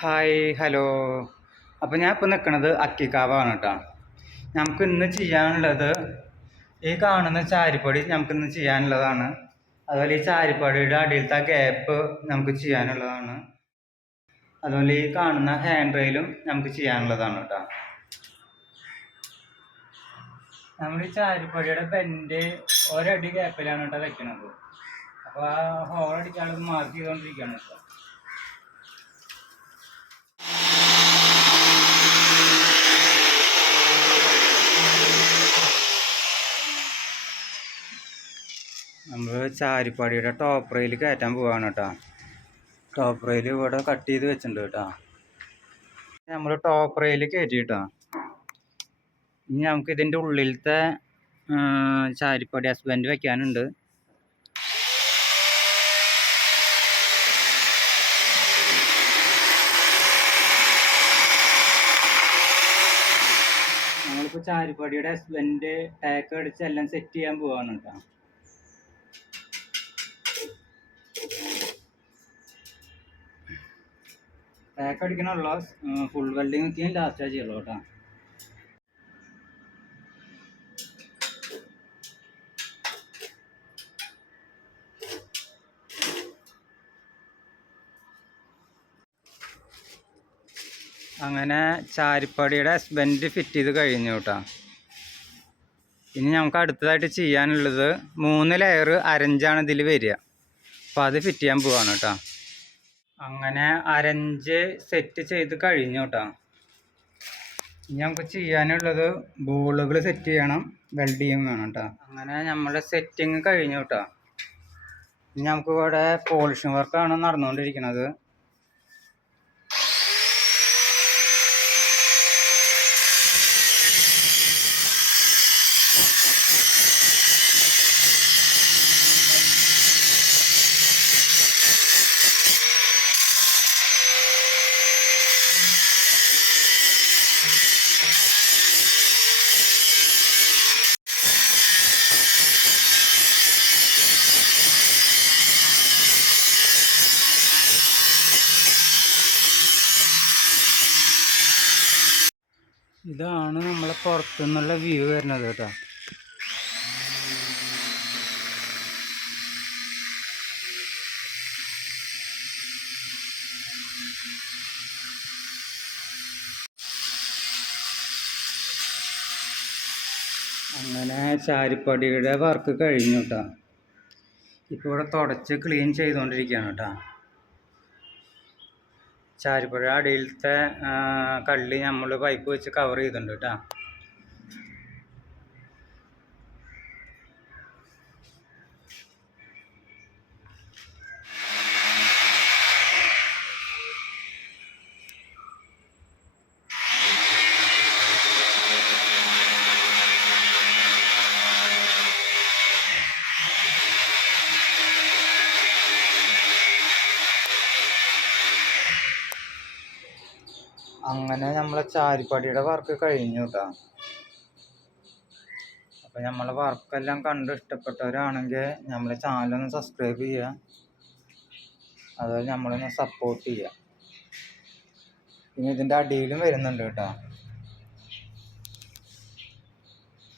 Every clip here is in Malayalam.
ഹായ് ഹലോ അപ്പോൾ ഞാൻ ഇപ്പോൾ നിൽക്കുന്നത് അക്കിക്കാവാണ് കേട്ടോ നമുക്ക് ഇന്ന് ചെയ്യാനുള്ളത് ഈ കാണുന്ന ചാരിപ്പടി നമുക്ക് ഇന്ന് ചെയ്യാനുള്ളതാണ്. അതുപോലെ ഈ ചാരിപ്പടിയുടെ അടിയിലത്തെ ഗ്യാപ്പ് നമുക്ക് ചെയ്യാനുള്ളതാണ്. അതുപോലെ ഈ കാണുന്ന ഹാൻഡ് റെയിലും നമുക്ക് ചെയ്യാനുള്ളതാണ് കേട്ടോ നമ്മൾ ഈ ചാരിപ്പടിയുടെ ബെൻഡ് ഒരടി ഗ്യാപ്പിലാണ് കേട്ടോ വെക്കണത്. അപ്പോൾ ആ ഹോൾ മാർക്ക് ചെയ്തുകൊണ്ടിരിക്കുകയാണ് കേട്ടോ നമ്മൾ ചാരിപ്പാടിയുടെ ടോപ്പ് റെയിൽ കയറ്റാൻ പോവാണ് കേട്ടോ ടോപ്പ് റെയിൽ ഇവിടെ കട്ട് ചെയ്ത് വെച്ചിട്ടുണ്ട് കേട്ടോ നമ്മൾ ടോപ്പ് റെയിൽ കയറ്റി കേട്ടോ ഇനി നമുക്ക് ഇതിന്റെ ഉള്ളിലത്തെ ചാരിപ്പാടി ഹസ്ബൻഡ് വെക്കാനുണ്ട്. നമ്മളിപ്പോൾ ചാരിപ്പാടിയുടെ ഹസ്ബൻഡ് ടാക്ക് അടിച്ച് എല്ലാം സെറ്റ് ചെയ്യാൻ പോവാണ് കേട്ടോ പാക്ക് അടിക്കണുള്ള. ഫുൾ വെൽഡിങ് ഒക്കെ ലാസ്റ്റായി ചെയ്യുള്ളൂ കേട്ടോ. അങ്ങനെ ചാരിപ്പടിയുടെ ഹസ്ബൻഡ് ഫിറ്റ് ചെയ്ത് കഴിഞ്ഞു കേട്ടോ. ഇനി നമുക്ക് അടുത്തതായിട്ട് ചെയ്യാനുള്ളത് മൂന്ന് ലെയർ അരഞ്ചാണ് ഇതിൽ വരിക. അപ്പോൾ അത് ഫിറ്റ് ചെയ്യാൻ പോവാണ് കേട്ടോ. അങ്ങനെ അരഞ്ച് സെറ്റ് ചെയ്ത് കഴിഞ്ഞു കേട്ടോ ഇനി നമുക്ക് ചെയ്യാനുള്ളത് ബോളുകൾ സെറ്റ് ചെയ്യണം വെൽഡ് ചെയ്യും വേണം കേട്ടോ അങ്ങനെ നമ്മുടെ സെറ്റിങ് കഴിഞ്ഞു കേട്ടോ ഇനി നമുക്ക് ഇവിടെ പോളിഷിംഗ് വർക്കാണ് നടന്നുകൊണ്ടിരിക്കുന്നത്. ഇതാണ് നമ്മളെ പുറത്തുനിന്നുള്ള വ്യൂ വരുന്നത് കേട്ടോ. അങ്ങനെ ചാരിപ്പടിയുടെ വർക്ക് കഴിഞ്ഞു കേട്ടോ. ഇപ്പോൾ ഇവിടെ തുടച്ച് ക്ലീൻ ചെയ്തുകൊണ്ടിരിക്കുകയാണ് കേട്ടോ. ചാരിപ്പുഴ അടിയിലത്തെ കള്ളി നമ്മൾ പൈപ്പ് വെച്ച് കവർ ചെയ്തിട്ടുണ്ട് കേട്ടോ അങ്ങനെ നമ്മളെ ചാരിപ്പടിയുടെ വർക്ക് കഴിഞ്ഞു കേട്ടോ അപ്പൊ നമ്മളെ വർക്കെല്ലാം കണ്ട് ഇഷ്ടപ്പെട്ടവരാണെങ്കിൽ നമ്മളെ ചാനലൊന്ന് സബ്സ്ക്രൈബ് ചെയ്യുക അതുപോലെ നമ്മളൊന്ന് സപ്പോർട്ട് ചെയ്യുക പിന്നെ ഇതിന്റെ അടിയിലും വരുന്നുണ്ട് കേട്ടോ.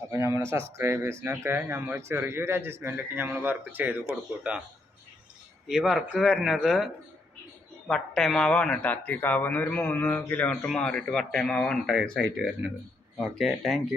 അപ്പോൾ നമ്മളെ സബ്സ്ക്രൈബേഴ്സിനൊക്കെ നമ്മൾ ചെറിയൊരു അഡ്ജസ്റ്റ്മെന്റൊക്കെ നമ്മൾ വർക്ക് ചെയ്ത് കൊടുക്കും കേട്ടോ ഈ വർക്ക് വരുന്നത് വട്ടയമാവാണ് കേട്ടോ. അത്തിക്കാവ് ഒരു മൂന്ന് കിലോമീറ്റർ മാറിയിട്ട് വട്ടയമാവാണ് കേട്ടോ സൈറ്റ് വരുന്നത്. Okay thank